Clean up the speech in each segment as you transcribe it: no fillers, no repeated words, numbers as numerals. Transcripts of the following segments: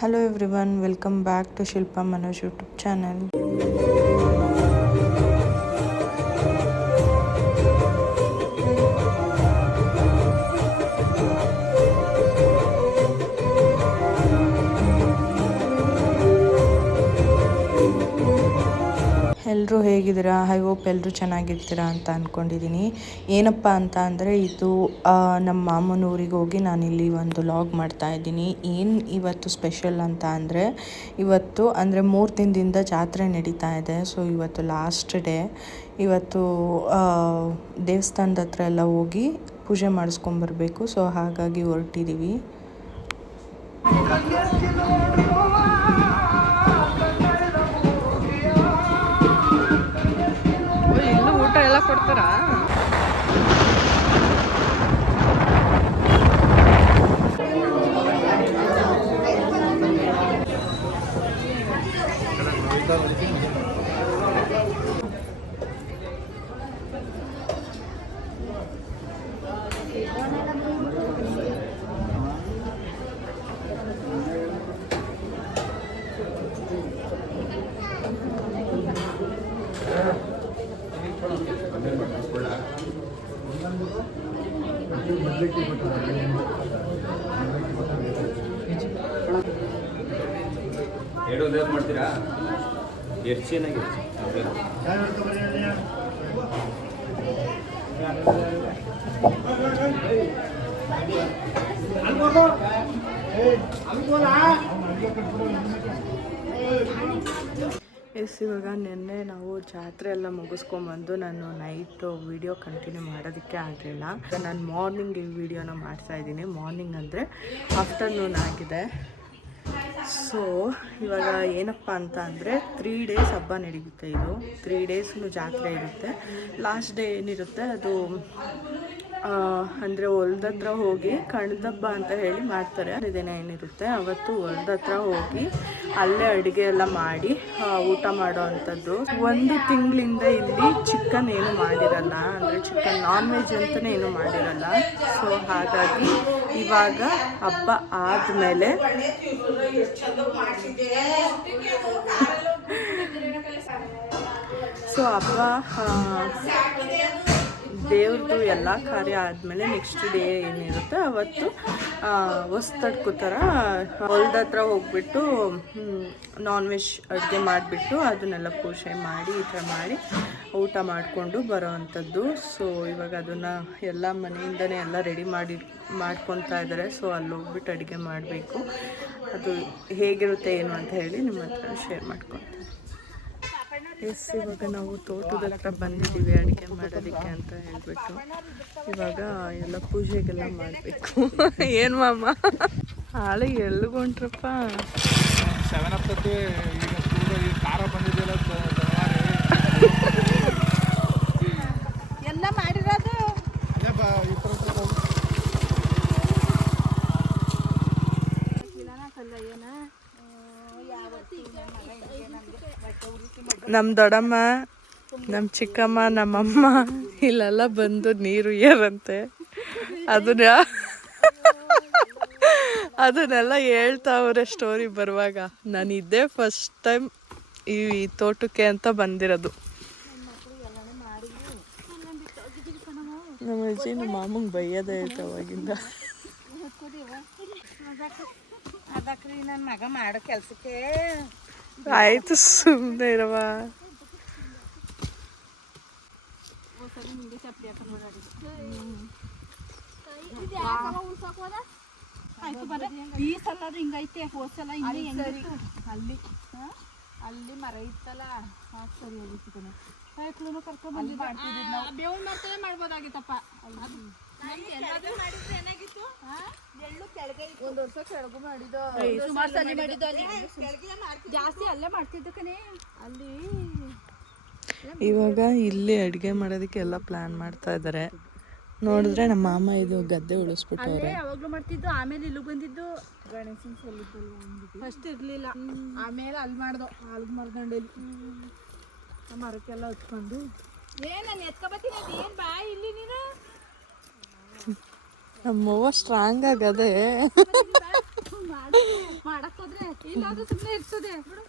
Hello everyone, welcome back to Shilpa Manoj YouTube channel. ಎಲ್ಲರೂ ಹೇಗಿದ್ದೀರಾ? I hope ಎಲ್ಲರೂ ಚೆನ್ನಾಗಿರ್ತೀರಾ ಅಂತ ಅಂದ್ಕೊಂಡಿದ್ದೀನಿ. ಏನಪ್ಪ ಅಂತ ಅಂದರೆ ಇದು ನಮ್ಮ ಮಾಮನ ಊರಿಗೆ ಹೋಗಿ ನಾನಿಲ್ಲಿ ಒಂದು ಲಾಗ್ ಮಾಡ್ತಾಯಿದ್ದೀನಿ. ಏನು ಇವತ್ತು ಸ್ಪೆಷಲ್ ಅಂತ ಅಂದರೆ ಇವತ್ತು ಅಂದರೆ 3 ದಿನದಿಂದ ಜಾತ್ರೆ ನಡೀತಾ ಇದೆ. ಸೊ ಇವತ್ತು ಲಾಸ್ಟ್ ಡೇ. ಇವತ್ತು ದೇವಸ್ಥಾನದ ಹತ್ರ ಎಲ್ಲ ಹೋಗಿ ಪೂಜೆ ಮಾಡಿಸ್ಕೊಂಬರ್ಬೇಕು. ಸೊ ಹಾಗಾಗಿ ಹೊರಟಿದ್ದೀವಿ. ಕೊಡ್ತಾರಾ? ಮಾಡ್ತೀರಾ ಎರ್ಚಿನಾಗಿ ಇವಾಗ ನಿನ್ನೆ ನಾವು ಜಾತ್ರೆ ಎಲ್ಲ ಮುಗಿಸ್ಕೊಂಬಂದು ನಾನು ನೈಟು ವಿಡಿಯೋ ಕಂಟಿನ್ಯೂ ಮಾಡೋದಕ್ಕೆ ಆಗಲಿಲ್ಲ. ನಾನು ಮಾರ್ನಿಂಗ್ ಈ ವಿಡಿಯೋನ ಮಾಡ್ತಾಯಿದ್ದೀನಿ. ಮಾರ್ನಿಂಗ್ ಅಂದರೆ ಆಫ್ಟರ್ನೂನ್ ಆಗಿದೆ. ಸೊ ಇವಾಗ ಏನಪ್ಪ ಅಂತ ಅಂದರೆ 3 ಡೇಸ್ ಹಬ್ಬ ನಡೆಯುತ್ತೆ. ಇದು 3 ಡೇಸ್ನು ಜಾತ್ರೆ ಇರುತ್ತೆ. ಲಾಸ್ಟ್ ಡೇ ಏನಿರುತ್ತೆ ಅದು ಅಂದರೆ ಹೊಲ್ದತ್ರ ಹೋಗಿ ಕಣ್ದಬ್ಬ ಅಂತ ಹೇಳಿ ಮಾಡ್ತಾರೆ. ದಿನ ಏನಿರುತ್ತೆ ಅವತ್ತು ಹೊಲ್ದತ್ರ ಹೋಗಿ ಅಲ್ಲೇ ಅಡುಗೆ ಎಲ್ಲ ಮಾಡಿ ಊಟ ಮಾಡೋ ಅಂಥದ್ದು. 1 ತಿಂಗಳಿಂದ ಇಲ್ಲಿ ಚಿಕನ್ ಏನು ಮಾಡಿರಲ್ಲ, ಅಂದರೆ ಚಿಕನ್ ನಾನ್ ವೆಜ್ ಅಂತಲೇ ಏನು ಮಾಡಿರಲ್ಲ. ಸೊ ಹಾಗಾಗಿ ಇವಾಗ ಹಬ್ಬ ಆದಮೇಲೆ ಸೊ ಹಬ್ಬ ದೇವ್ರದ್ದು ಎಲ್ಲ ಕಾರ್ಯ ಆದಮೇಲೆ ನೆಕ್ಸ್ಟ್ ಡೇ ಏನಿರುತ್ತೆ ಅವತ್ತು ಹೊಸ್ತಡ್ಕೋ ಥರ ಹೊಲ್ದತ್ರ ಹೋಗ್ಬಿಟ್ಟು ನಾನ್ ವೆಜ್ ಅಡುಗೆ ಮಾಡಿಬಿಟ್ಟು ಅದನ್ನೆಲ್ಲ ಪೂಜೆ ಮಾಡಿ ಈ ಥರ ಮಾಡಿ ಊಟ ಮಾಡಿಕೊಂಡು ಬರೋ ಅಂಥದ್ದು. ಸೊ ಇವಾಗ ಅದನ್ನು ಎಲ್ಲ ಮನೆಯಿಂದನೇ ಎಲ್ಲ ರೆಡಿ ಮಾಡ್ಕೊತಾ ಇದ್ದಾರೆ. ಸೊ ಅಲ್ಲಿ ಹೋಗ್ಬಿಟ್ಟು ಅಡುಗೆ ಮಾಡಬೇಕು. ಅದು ಹೇಗಿರುತ್ತೆ ಏನು ಅಂತ ಹೇಳಿ ನಿಮ್ಮ ಹತ್ರ ಶೇರ್ ಮಾಡ್ಕೊತೀನಿ. ಇವಾಗ ನಾವು ತೋಟದ ಹತ್ರ ಬಂದಿದ್ದೀವಿ ಅಡುಗೆ ಮಾಡೋದಕ್ಕೆ ಅಂತ ಹೇಳ್ಬಿಟ್ಟು. ಇವಾಗ ಎಲ್ಲ ಪೂಜೆಗೆಲ್ಲ ಮಾಡಬೇಕು. ಏನು ಮಾಮ ಹಾಳೆ ಎಲ್ಲಿಗೊಂಟ್ರಪ್ಪ? 7 ಈಗ ಕಾರ ಬಂದಿದೆಯಲ್ಲ ಎಲ್ಲ ಮಾಡಿರೋದು ನಮ್ಮ ದೊಡ್ಡಮ್ಮ, ನಮ್ಮ ಚಿಕ್ಕಮ್ಮ, ನಮ್ಮಮ್ಮ ಇಲ್ಲೆಲ್ಲ ಬಂದು ನೀರು ಏರಂತೆ. ಅದನ್ನೆಲ್ಲ ಹೇಳ್ತಾವ್ರೆ ಸ್ಟೋರಿ ಬರುವಾಗ. ನಾನು ಇದ್ದೇ ಫಸ್ಟ್ ಟೈಮ್ ಈ ತೋಟಕ್ಕೆ ಅಂತ ಬಂದಿರೋದು. ನಮ್ಮ ಅಜ್ಜಿ ನಮ್ಮ ಮಾಮಂಗೆ ಬೈಯೋದೇ ಐತೆ ಅವಾಗಿಂದ. ನನ್ನ ಮಗ ಮಾಡೋ ಕೆಲಸಕ್ಕೆ ಆಯ್ತು ಸುಮ್ಮನೆ ಇರವ. ಈ ಸಲ ಹಿಂಗೈತೆ, ಹೋದ್ಸಲ ಅಲ್ಲಿ ಮರ ಇತ್ತಲ್ಲ ಸರಿ ಹೋಗಿತ್ತು. ಸಾಯಂಕಾಲ ಕರ್ಕೊಂಡ್ ಬೇವು ಮಾಡ್ತೇವೆ ಮಾಡ್ಬೋದಾಗಿತ್ತಪ್ಪ. ಒಂದ್ ವರ್ಷ ಕೆಳಗು ಮಾಡಿದ್ದು, ಸುಮಾರು ಸಲ ಮಾಡಿದ್ದು. ಅಲ್ಲಿ ಜಾಸ್ತಿ ಅಲ್ಲೇ ಮಾಡ್ತಿದ್ದು ಕಣೆ ಅಲ್ಲಿ. ಇವಾಗ ಇಲ್ಲಿ ಅಡುಗೆ ಮಾಡೋದಕ್ಕೆ ಎಲ್ಲ ಪ್ಲಾನ್ ಮಾಡ್ತಾ ಇದ್ದಾರೆ. ನೋಡಿದ್ರೆ ನಮ್ಮ ಮಾಮ ಇದು ಗದ್ದೆ ಉಳಿಸ್ಬಿಟ್ಟವ್ರೆ. ಯಾವಾಗ್ಲೂ ಮಾಡ್ತಿದ್ದು, ಆಮೇಲೆ ಇಲ್ಲಿ ಬಂದಿದ್ದು ಗಣೇಶನ್ ಸಲ್ಲಿದ್ದಲ್ಲ. ಫಸ್ಟ್ ಇರ್ಲಿಲ್ಲ, ಆಮೇಲೆ ಅಲ್ಲಿ ಮಾಡ್ದೋ ಆಲ್ಗ ಮರದಂಡಲ್ಲಿ ಮರಕ್ಕೆಲ್ಲ ಹತ್ಕೊಂಡು ನಾನು ಎತ್ಕೊಬತ್ತೀನಿ. ಏನ್ ಬಾ ಇಲ್ಲಿ ನೀನು ನಮ್ಮವ್ವ ಸ್ಟ್ರಾಂಗ್ ಆಗದೆ ಮಾಡಕ್ ಹೋದ್ರೆ ಇಲ್ಲಾದ್ರೂ ಸುಮ್ಮನೆ ಇರ್ತದೆ ಬಿಡು.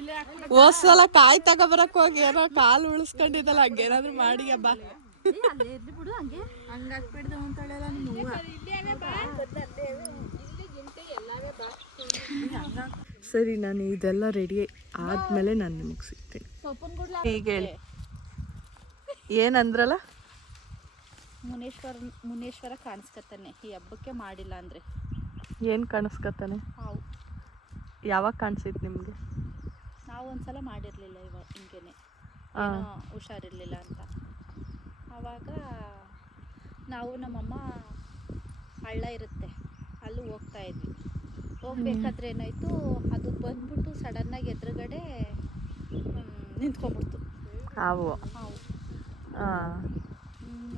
ಇಲ್ಲೇ ಹೋದ್ಸಲ ಕಾಯಿ ತಗೊಬರಕ್ ಹೋಗಿ ಏನೋ ಕಾಲು ಉಳಿಸ್ಕೊಂಡಿದ್ದಲ್ಲ ಹಂಗೇನಾದ್ರು ಮಾಡಿ ಹಬ್ಬ. ಅಲ್ಲೇ ಇರ್ಲಿ ಬಿಡು ಹಂಗೆ ಹಂಗಾಕ್ಬಿಡ್ದು ಅಂತಳೆಲ್ಲ ನೀವು ಸರಿ, ನಾನು ಇದೆಲ್ಲ ರೆಡಿ ಆದ್ಮೇಲೆ ನಾನು ನಿಮಗೆ ಸಿಗ್ತೀನಿ. ಈಗ ಹೇಳಿ ಏನಂದ್ರಲ್ಲ? ಮುನೇಶ್ವರ ಕಾಣಿಸ್ಕತ್ತಾನೆ ಈ ಹಬ್ಬಕ್ಕೆ ಮಾಡಿಲ್ಲ ಅಂದ್ರೆ. ಏನು ಕಾಣಿಸ್ಕತ್ತಾನೆ? ಹಾವು. ಯಾವಾಗ ಕಾಣಿಸಿತ್ತು ನಿಮಗೆ? ನಾವು ಒಂದ್ಸಲ ಮಾಡಿರಲಿಲ್ಲ ಇವಾಗ ಹಿಂಗೇನೆ ಹುಷಾರಿರ್ಲಿಲ್ಲ ಅಂತ. ಆವಾಗ ನಾವು ನಮ್ಮಮ್ಮ ಹಳ್ಳ ಇರುತ್ತೆ ಅಲ್ಲೂ ಹೋಗ್ತಾ ಇದ್ವಿ. ಹೋಗ್ಬೇಕಾದ್ರೆ ಏನಾಯಿತು, ಅದು ಬಂದ್ಬಿಟ್ಟು ಸಡನ್ನಾಗಿ ಎದುರುಗಡೆ ನಿಂತ್ಕೊಂಡ್ಬಿಡ್ತು ಹಾವು.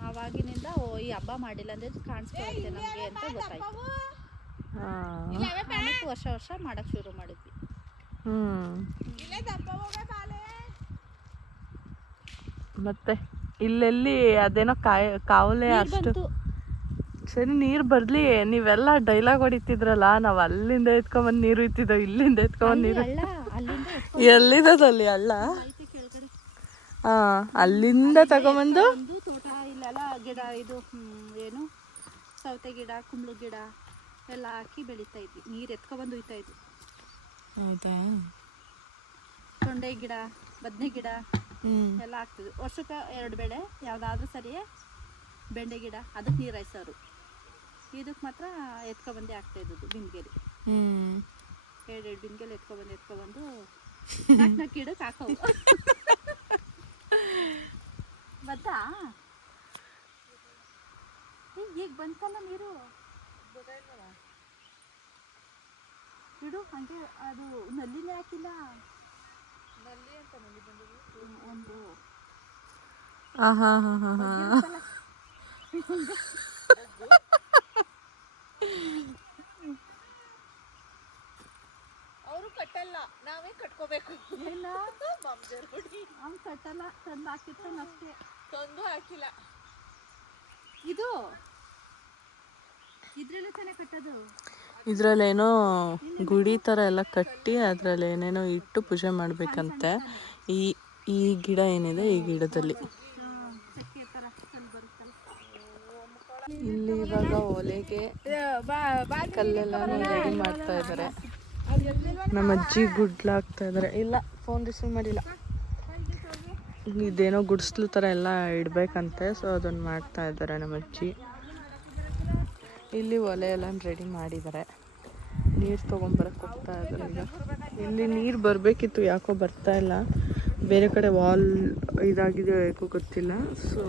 ಆವಾಗಿನಿಂದ ಈ ಹಬ್ಬ ಮಾಡಿಲ್ಲ ಅಂದರೆ ಕಾಣಿಸ್ಕೊಳ್ಳುತ್ತೆ ನಮಗೆ ಅಂತ ಗೊತ್ತಾಯ್ತು. ಆಮೇಲೆ ವರ್ಷ ಮಾಡೋಕ್ಕೆ ಶುರು ಮಾಡಿದ್ವಿ. ಮತ್ತೆ ಇಲ್ಲೆಲ್ಲಿ ಅದೇನೋ ಕಾವಲೆ ಅಷ್ಟು ಸರಿ ನೀರು ಬರಲಿ. ನೀವೆಲ್ಲ ಡೈಲಾಗ್ ಹೊಡಿತಿದ್ರಲ್ಲ, ನಾವು ಅಲ್ಲಿಂದ ಎತ್ಕೊಂಬಂದು ನೀರು ಇತ್ತಿದ್ದೋ, ಇಲ್ಲಿಂದ ಎತ್ಕೊಂಬಂದು ನೀರು ಎಲ್ಲಿರೋದಲ್ಲಿ ಹಳ್ಳ? ಅಲ್ಲಿಂದ ತಗೊಂಬಂದು ತೋಟ ಇಲ್ಲೆಲ್ಲ ಗಿಡ ಇದು ಏನು ಸೌತೆ ಗಿಡ ಕುಂಬಳ ಗಿಡ ಎಲ್ಲ ಹಾಕಿ ಬೆಳೀತಾ ಇದ್ವಿ. ನೀರು ಎತ್ಕೊಬಂದು ಉಯ್ತಾ ಇದ್ವಿ. ಹೌದಾ? ತೊಂಡೆ ಗಿಡ ಬದನೆ ಗಿಡ ಎಲ್ಲ ಹಾಕ್ತಿದ್ವಿ. ವರ್ಷಕ್ಕೆ 2 ಬೆಳೆ ಯಾವುದಾದ್ರೂ ಸರಿಯೇ. ಬೆಂಡೆ ಗಿಡ ಅದಕ್ಕೆ ನೀರು ಹಾಯ್ಸೋರು, ಇದಕ್ಕೆ ಮಾತ್ರ ಎತ್ಕೊಬಂದೇ ಆಗ್ತಾ ಇದ್ದದ್ದು. ಬಿಂದಿಗೆಲಿ 2 ಬಿಂದಿಗೆಲಿ ಎತ್ಕೊಬಂದು ನಾಲ್ಕು ಗಿಡಕ್ಕೆ ಹಾಕೋವು. ಬತ್ತಾ ಈಗ ಬಂದ್ಕಲ್ಲ ನೀರು ಇಡು ಹಂಗೆ. ಅದು ನಲ್ಲಿನೇ ಹಾಕಿಲ್ಲ, ನಲ್ಲಿ ಅಂತ ನಲ್ಲಿ ಬಂದಿದ್ದು ಒಂದು ಅವರು ಕಟ್ಟಲ್ಲ, ನಾವೇ ಕಟ್ಕೋಬೇಕು. ಇಲ್ಲ ಅವ್ನು ಕಟ್ಟಲ್ಲ, ತಂದು ಹಾಕಿರ್ತಾನೆ ಅಷ್ಟೇ. ತಂದು ಹಾಕಿಲ್ಲ. ಇದು ಇದ್ರಲ್ಲೇ ತಾನೇ ಕಟ್ಟೋದು. ಇದ್ರಲ್ಲೇನೋ ಗುಡಿ ಥರ ಎಲ್ಲ ಕಟ್ಟಿ ಅದ್ರಲ್ಲಿ ಏನೇನೋ ಇಟ್ಟು ಪೂಜೆ ಮಾಡಬೇಕಂತೆ. ಈ ಗಿಡ ಏನಿದೆ, ಈ ಗಿಡದಲ್ಲಿ ಇಲ್ಲಿ ಇವಾಗ ಒಲೆಗೆ ಕಲ್ಲೆಲ್ಲ ರೆಡಿ ಮಾಡ್ತಾ ಇದ್ದಾರೆ. ನಮ್ಮ ಅಜ್ಜಿ ಗುಡ್ಲಾಗ್ತಾ ಇದ್ದಾರೆ. ಇಲ್ಲ, ಫೋನ್ ರಿಸೀವ್ ಮಾಡಿಲ್ಲ. ಇದೇನೋ ಗುಡಿಸ್ಲು ಥರ ಎಲ್ಲ ಇಡಬೇಕಂತೆ, ಸೊ ಅದನ್ನು ಮಾಡ್ತಾ ಇದ್ದಾರೆ ನಮ್ಮ ಅಜ್ಜಿ. ಇಲ್ಲಿ ಒಲೆ ಎಲ್ಲ ರೆಡಿ ಮಾಡಿದ್ದಾರೆ. ನೀರು ತೊಗೊಂಬರಕ್ಕೆ ಹೋಗ್ತಾ ಇದ್ದಾರೆ. ಈಗ ಇಲ್ಲಿ ನೀರು ಬರಬೇಕಿತ್ತು, ಯಾಕೋ ಬರ್ತಾ ಇಲ್ಲ. ಬೇರೆ ಕಡೆ ವಾಲ್ ಇದಾಗಿದೆಯೋ ಯಾಕೋ ಗೊತ್ತಿಲ್ಲ, ಸೊ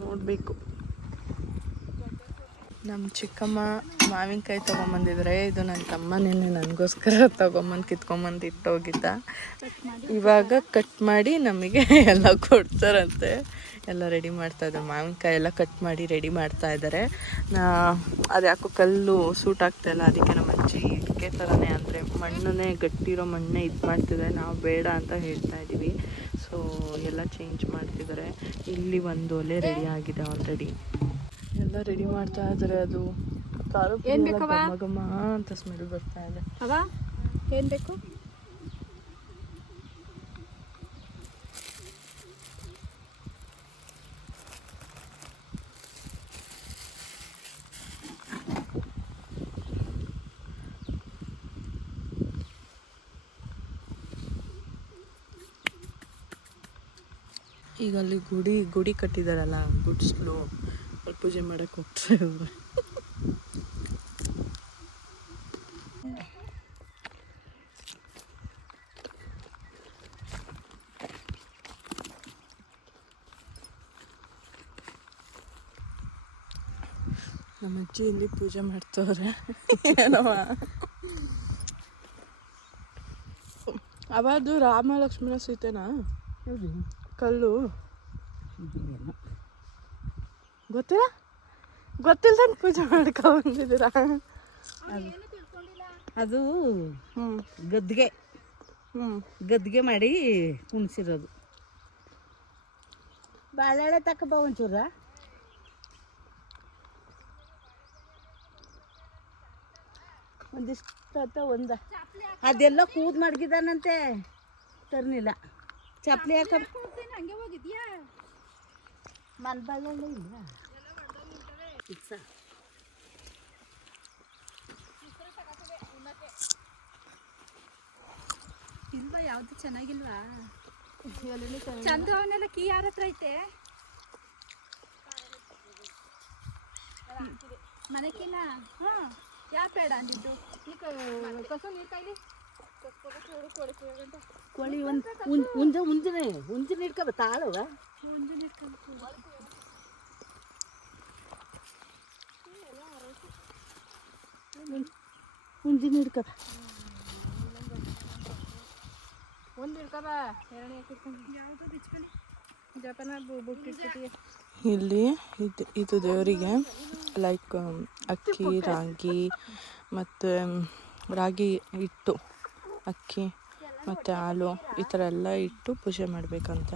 ನೋಡಬೇಕು. ನಮ್ಮ ಚಿಕ್ಕಮ್ಮ ಮಾವಿನಕಾಯಿ ತೊಗೊಂಬಂದಿದ್ರೆ, ಇದು ನನ್ನ ತಮ್ಮ ನಿನ್ನೆ ನನಗೋಸ್ಕರ ತೊಗೊಂಬಂದು ಕಿತ್ಕೊಂಬಂದು ಇಟ್ಟೋಗಿದ್ದ. ಇವಾಗ ಕಟ್ ಮಾಡಿ ನಮಗೆ ಎಲ್ಲ ಕೊಡ್ತಾರಂತೆ. ಎಲ್ಲ ರೆಡಿ ಮಾಡ್ತಾಯಿದ್ದಾರೆ. ಮಾವಿನಕಾಯಿ ಎಲ್ಲ ಕಟ್ ಮಾಡಿ ರೆಡಿ ಮಾಡ್ತಾ ಇದ್ದಾರೆ. ಅದು ಯಾಕೋ ಕಲ್ಲು ಸೂಟ್ ಆಗ್ತಾಯಿಲ್ಲ, ಅದಕ್ಕೆ ನಮ್ಮ ಅಜ್ಜಿ ಇದಕ್ಕೆ ಥರನೇ ಅಂದರೆ ಮಣ್ಣನ್ನೇ ಗಟ್ಟಿರೋ ಮಣ್ಣೇ ಇದು ಮಾಡ್ತಿದ್ದಾರೆ. ನಾವು ಬೇಡ ಅಂತ ಹೇಳ್ತಾ ಇದ್ದೀವಿ. ಸೊ ಎಲ್ಲ ಚೇಂಜ್ ಮಾಡ್ತಿದ್ದಾರೆ. ಇಲ್ಲಿ ಒಂದು ಒಲೆ ರೆಡಿ ಆಗಿದೆ ಆಲ್ರೆಡಿ. ಎಲ್ಲ ರೆಡಿ ಮಾಡ್ತಾ ಇದ್ದಾರೆ. ಅದು ಖಾರ ಘಮ ಅಂತ ಸ್ಮೆಲ್ ಬರ್ತಾ ಇದೆ. ಏನು ಬೇಕು? ಈಗ ಅಲ್ಲಿ ಗುಡಿ ಕಟ್ಟಿದಾರಲ್ಲ, ಗುಡ್ಸ್ಲು, ಅಲ್ಲಿ ಪೂಜೆ ಮಾಡಕ್ಕೆ ಹೋಗ್ತಾ ಇದ್ದಾರೆ. ನಮ್ಮ ಅಜ್ಜಿ ಇಲ್ಲಿ ಪೂಜೆ ಮಾಡ್ತವ್ರೆ. ಏನವ ಅವದು ರಾಮ ಲಕ್ಷ್ಮಣ ಸೀತೆನಾ ಕಲ್ಲು? ಗೊತ್ತಿಲ್ಲ, ಗೊತ್ತಿಲ್ದಂಗೆ ಪೂಜೆ ಮಾಡ್ಕೊಂಡ್ಬಂದಿದ್ದೀರಾ? ಅದು ಗದ್ಗೆ ಮಾಡಿ ಕುಣಿಸಿರೋದು. ಬಾಳೆಹಣ್ಣೆ ತಕ್ಕ ಒಂಚೂರ. ಒಂದಿಷ್ಟು ಒಂದ ಅದೆಲ್ಲ ಕೂದ್ ಮಡಗಿದಾನಂತೆ ತರ್ನಿಲ್ಲ ಚಪ್ಲಿ ಹಾಕ ಹಂಗೆ ಹೋಗಿದ್ಯಾ ಮನ್ಬಾಗಲ್ಲ ಇಲ್ಲ ಇಲ್ವಾ ಯಾವ್ದು ಚೆನ್ನಾಗಿಲ್ವಾ ಚಂದು ಅವನೆಲ್ಲ ಕೀ ಯಾರ ಹತ್ರ ಐತೆ ಮನೆಕಿನ ಹಾಂ ಯಾ ಬೇಡ ಅಂದಿದ್ದು ಕಸು ನೀರು ಕಾಯ್ಲಿ ಕೋಳಿ ಉಂಜಿನ ಇಟ್ಕೊಬ ತಾಳವ ಉಂಜಿನ ಇಟ್ಕೊಬ ಒಂದು ಹಿಡ್ಕೊಬ ಎರಡನೇ ಯಾವುದು ಬಿಚ್ಕೊಳ್ಳಿ ಜಪನ ಬುಟ್ಟಿರ್ತೀವಿ ಇಲ್ಲಿ ಇದು ದೇವರಿಗೆ ಲೈಕ್ ಅಕ್ಕಿ ಮತ್ತು ರಾಗಿ ಹಿಟ್ಟು ಅಕ್ಕಿ ಮತ್ತು ಹಾಲು ಈ ಥರ ಎಲ್ಲ ಇಟ್ಟು ಪೂಜೆ ಮಾಡಬೇಕಂತ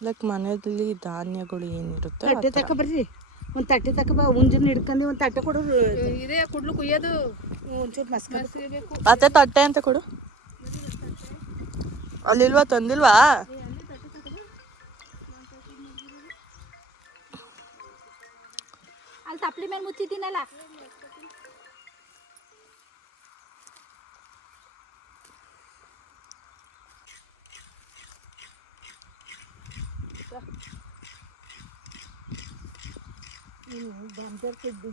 ಲೈಕ್ ಮನೆಯಲ್ಲಿ ಧಾನ್ಯಗಳು ಏನಿರುತ್ತೆ ತಟ್ಟೆ ತಗೊಬರ್ರಿ ಒಂದು ತಟ್ಟೆ ತಗೊಬ ಉಂಜಿನ ಹಿಡ್ಕೊಂಡು ಒಂದು ತಟ್ಟೆ ಕೊಡು ಇದೇ ಕುಡ್ಲು ಕುಯ್ಯೋದು ಒಂಚೂರು ಮಸ್ಕಬೇಕು ಮತ್ತೆ ತಟ್ಟೆ ಅಂತ ಕೊಡು ಅಲ್ಲಿಲ್ವಾ ತಂದಿಲ್ವಾ ಅಲ್ಲಿ ತಪ್ಪಲಿ ಮೇಲೆ ಮುಚ್ಚಿದ್ದೀನಲ್ಲ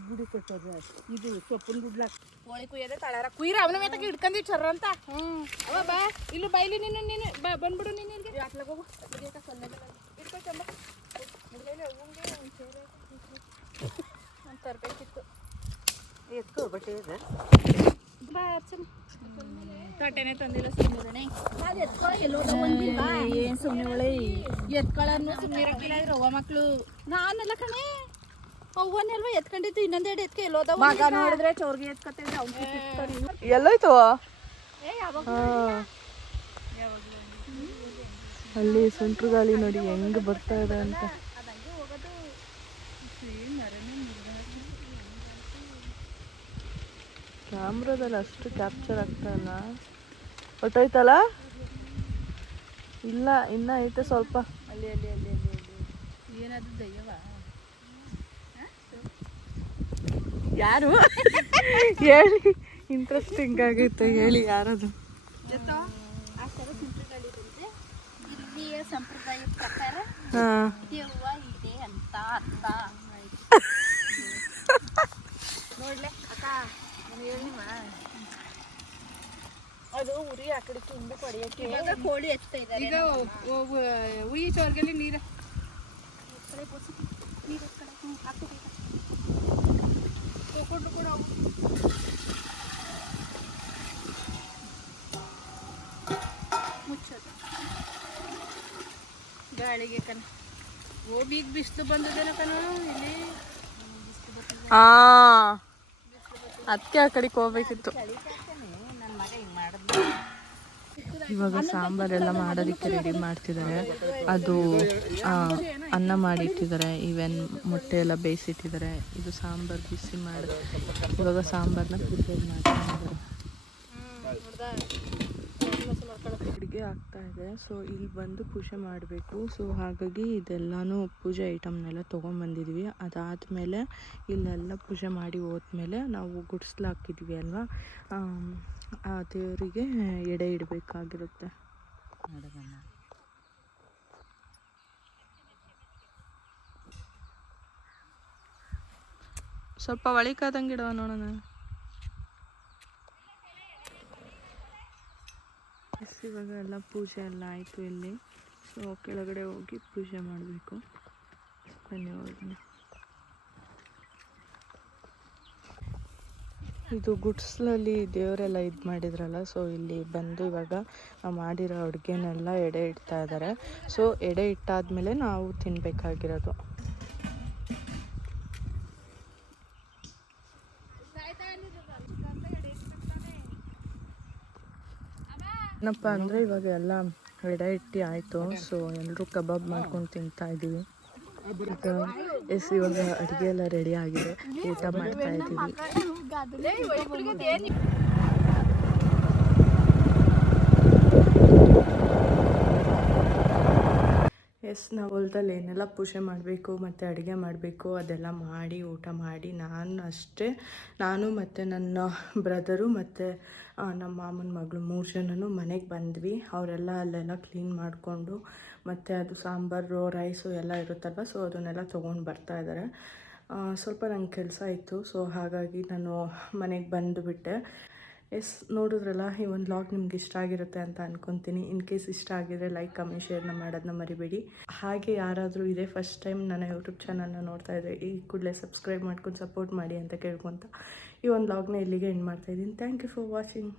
ಗುಡಿ ಕಟ್ಟೋದು ಇದು ಸೊಪ್ಪಿನ ಗುಡ್ಲ ಕೋಳಿ ಕುಯ್ಯೋದೆ ತಳಾರ ಕುಯ್ರ ಅವನ ಮೇತಕ್ಕೆ ಹಿಡ್ಕೊಂಡಿ ಚರ್ರ ಅಂತ ಅವ ಬಾ ಇಲ್ಲೂ ಬೈಲಿ ನೀನು ಬಂದ್ಬಿಡು ನೀನು ಇಲ್ಲಿಗೆ ಆಟ್ಲಾಗ ಹೋಗು ಇಟ್ಕೊಳ್ತಂಬ ನಾನು ತರಬೇಕಿತ್ತು ಎತ್ಕೋ ಬಟ್ಟೆ ಬಾ ಅರ್ಚನೆ ತಟ್ಟೆನೆ ತಂದಿಲ್ಲ ಸುಮ್ಮನೆ ಅದು ಎತ್ಕೊಳ್ಳೋ ಎಲ್ಲೋದ ಒಂದಿಲ್ವಾ ಏನು ಸುಮ್ಮನೆ ಒಳ್ಳೆ ಎತ್ಕೊಳ್ಳೋನು ಸುಮ್ಮನೆ ಇರಕ್ಕಿಲ್ಲ ರವ್ವ ಮಕ್ಕಳು ನಾನೆಲ್ಲ ಕಣೆ ಅವ್ವನೆಲ್ವ ಎತ್ಕೊಂಡಿದ್ದು ಇನ್ನೊಂದೆರಡು ಎತ್ಕೆ ಎಲ್ಲೋದ ಮಗ ನೋಡಿದ್ರೆ ಚೋರ್ಗೆ ಎತ್ಕೊತಿದ್ದೆ ಅವ್ನು ಎಲ್ಲೋಯ್ತು ಏ ಯಾವಾಗ ಅಲ್ಲಿ ಸುಂಟ್ರು ಗಾಳಿ ನೋಡಿ ಹೆಂಗ್ ಬರ್ತಾ ಇದೆ ಅಂತ ಅದಂಗೆ ಹೋಗೋದು ಕ್ಯಾಮ್ರಾದಲ್ಲಿ ಅಷ್ಟು ಕ್ಯಾಪ್ಚರ್ ಆಗ್ತಾ ಇಲ್ಲ ಹೊಟ್ಟೋಯ್ತಲ್ಲ ಇಲ್ಲ ಇನ್ನ ಐತೆ ಸ್ವಲ್ಪ ಅಲ್ಲಿ ಅಲ್ಲಿ ಅಲ್ಲಿ ಅಲ್ಲಿ ಅಲ್ಲಿ ಏನಾದ್ರು ದಯ್ಯವ ಯಾರು ಹೇಳಿ ಇಂಟ್ರೆಸ್ಟಿಂಗ್ ಆಗುತ್ತೆ ಹೇಳಿ ಯಾರದು ಆ ಥರ ಚಿತ್ರಗಳಿರುತ್ತೆ ಇಲ್ಲಿಯ ಸಂಪ್ರದಾಯದ ಪ್ರಕಾರ ಹಾಂ ದೆವ್ವ ಇದೆ ಅಂತ ಅರ್ಥ ನೋಡ್ಲೆ ಅಕ್ಕ ನಾನು ಹೇಳಿಮ್ಮ ಅದು ಉರಿ ಆ ಕಡೆ ತುಂಬಿ ಪಡೆಯೋಕ್ಕೆ ಇವಾಗ ಕೋಳಿ ಎತ್ತಾ ಇದ್ದಾರೆ ಈಗ ಉಯಿ ಚೋರ್ಗಲ್ಲಿ ನೀರು ನೀರು ಕಡೆ ಹಾಕ್ಬೇಕು ಕೂಡ ಮುಚ್ಚೋದು ಗಾಳಿಗೆ ಕಣ ಓ ಬೀಗ ಬಿಸಿಲು ಬಂದದೇನೋ ಕಣ ಇಲ್ಲಿ ಹಾ ಅದಕ್ಕೆ ಆ ಕಡೆಗೆ ಹೋಗ್ಬೇಕಿತ್ತು ನನ್ನ ಮಗ ಹಿಂಗೆ ಮಾಡಿದ್ನು ಇವಾಗ ಸಾಂಬಾರೆಲ್ಲ ಮಾಡೋದಕ್ಕೆ ರೆಡಿ ಮಾಡ್ತಿದ್ದಾರೆ ಅದು ಅನ್ನ ಮಾಡಿಟ್ಟಿದ್ದಾರೆ ಈವನ್ ಮೊಟ್ಟೆ ಎಲ್ಲ ಬೇಯಿಸಿಟ್ಟಿದ್ದಾರೆ ಇದು ಸಾಂಬಾರು ಬಿಸಿ ಮಾಡಿ ಇವಾಗ ಸಾಂಬಾರನ್ನ ಪ್ರಿಪೇರ್ ಮಾಡ್ತಿದ್ದಾರೆ ಅಡುಗೆ ಆಗ್ತಾ ಇದೆ ಸೊ ಇಲ್ಲಿ ಬಂದು ಪೂಜೆ ಮಾಡಬೇಕು ಸೊ ಹಾಗಾಗಿ ಇದೆಲ್ಲನೂ ಪೂಜೆ ಐಟಮ್ನೆಲ್ಲ ತೊಗೊಂಬಂದಿದ್ವಿ ಅದಾದಮೇಲೆ ಇಲ್ಲೆಲ್ಲ ಪೂಜೆ ಮಾಡಿ ಹೋದ್ಮೇಲೆ ನಾವು ಗುಡಿಸ್ಲು ಹಾಕಿದ್ವಿ ಅಲ್ವಾ ಆ ದೇವರಿಗೆ ಎಡೆ ಇಡಬೇಕಾಗಿರುತ್ತೆ ಸ್ವಲ್ಪ ಒಳಿಕಾದಂಗೆ ಇಡವ ನೋಡೋಣ ಇವಾಗ ಎಲ್ಲ ಪೂಜೆ ಎಲ್ಲ ಆಯಿತು ಇಲ್ಲಿ ಸೊ ಕೆಳಗಡೆ ಹೋಗಿ ಪೂಜೆ ಮಾಡಬೇಕು ಬನ್ನಿ ಹೋಗಿ ಇದು ಗುಡ್ಸ್ಲಲ್ಲಿ ದೇವರೆಲ್ಲ ಇದು ಮಾಡಿದ್ರಲ್ಲ ಸೊ ಇಲ್ಲಿ ಬಂದು ಇವಾಗ ನಾವು ಮಾಡಿರೋ ಅಡುಗೆನೆಲ್ಲ ಎಡೆ ಇಡ್ತಾ ಇದ್ದಾರೆ ಸೊ ಎಡೆ ಇಟ್ಟಾದ್ಮೇಲೆ ನಾವು ತಿನ್ನಬೇಕಾಗಿರೋದು ಏನಪ್ಪ ಅಂದರೆ ಇವಾಗ ಎಲ್ಲ ಎಡೆ ಇಟ್ಟು ಆಯಿತು ಸೊ ಎಲ್ಲರೂ ಕಬಾಬ್ ಮಾಡ್ಕೊಂಡು ತಿಂತಾ ಇದ್ದೀವಿ ಎಸ್ ಇವಾಗ ಅಡುಗೆ ಎಲ್ಲ ರೆಡಿ ಆಗಿದೆ, ಊಟ ಮಾಡ್ತಾ ಇದ್ದೀವಿ. ಎಸ್ ನಾವು ಹೊಲದಲ್ಲಿ ಏನೆಲ್ಲ ಪೂಜೆ ಮಾಡಬೇಕು ಮತ್ತು ಅಡುಗೆ ಮಾಡಬೇಕು ಅದೆಲ್ಲ ಮಾಡಿ ಊಟ ಮಾಡಿ ನಾನು ಮತ್ತು ನನ್ನ ಬ್ರದರು ಮತ್ತು ನಮ್ಮ ಮಾಮನ ಮಗಳು 3 ಜನನೂ ಮನೆಗೆ ಬಂದ್ವಿ. ಅವರೆಲ್ಲ ಅಲ್ಲೆಲ್ಲ ಕ್ಲೀನ್ ಮಾಡಿಕೊಂಡು ಮತ್ತು ಅದು ಸಾಂಬಾರು ರೈಸು ಎಲ್ಲ ಇರುತ್ತಲ್ವ, ಸೊ ಅದನ್ನೆಲ್ಲ ತೊಗೊಂಡು ಬರ್ತಾಯಿದ್ದಾರೆ. ಸ್ವಲ್ಪ ನಂಗೆ ಕೆಲಸ ಇತ್ತು, ಸೊ ಹಾಗಾಗಿ ನಾನು ಮನೆಗೆ ಬಂದುಬಿಟ್ಟೆ. ಎಸ್ ನೋಡಿದ್ರಲ್ಲ, ಈ ಒಂದು ವ್ಲಾಗ್ ನಿಮ್ಗೆ ಇಷ್ಟ ಆಗಿರುತ್ತೆ ಅಂತ ಅಂದ್ಕೊತೀನಿ. ಇನ್ ಕೇಸ್ ಇಷ್ಟ ಆಗಿದ್ರೆ ಲೈಕ್ ಕಮೆಂಟ್ ಶೇರ್ನ ಮಾಡೋದನ್ನ ಮರಿಬೇಡಿ. ಹಾಗೆ ಯಾರಾದರೂ ಇದೇ ಫಸ್ಟ್ ಟೈಮ್ ನನ್ನ ಯೂಟ್ಯೂಬ್ ಚಾನಲ್ನ ನೋಡ್ತಾ ಇದ್ದರೆ ಈ ಕೂಡಲೇ ಸಬ್ಸ್ಕ್ರೈಬ್ ಮಾಡ್ಕೊಂಡು ಸಪೋರ್ಟ್ ಮಾಡಿ ಅಂತ ಕೇಳ್ಕೊತ ಈ ಒಂದು ವ್ಲಾಗ್ನ ಇಲ್ಲಿಗೆ ಎಂಡ್ ಮಾಡ್ತಾಯಿದ್ದೀನಿ. Thank you for watching.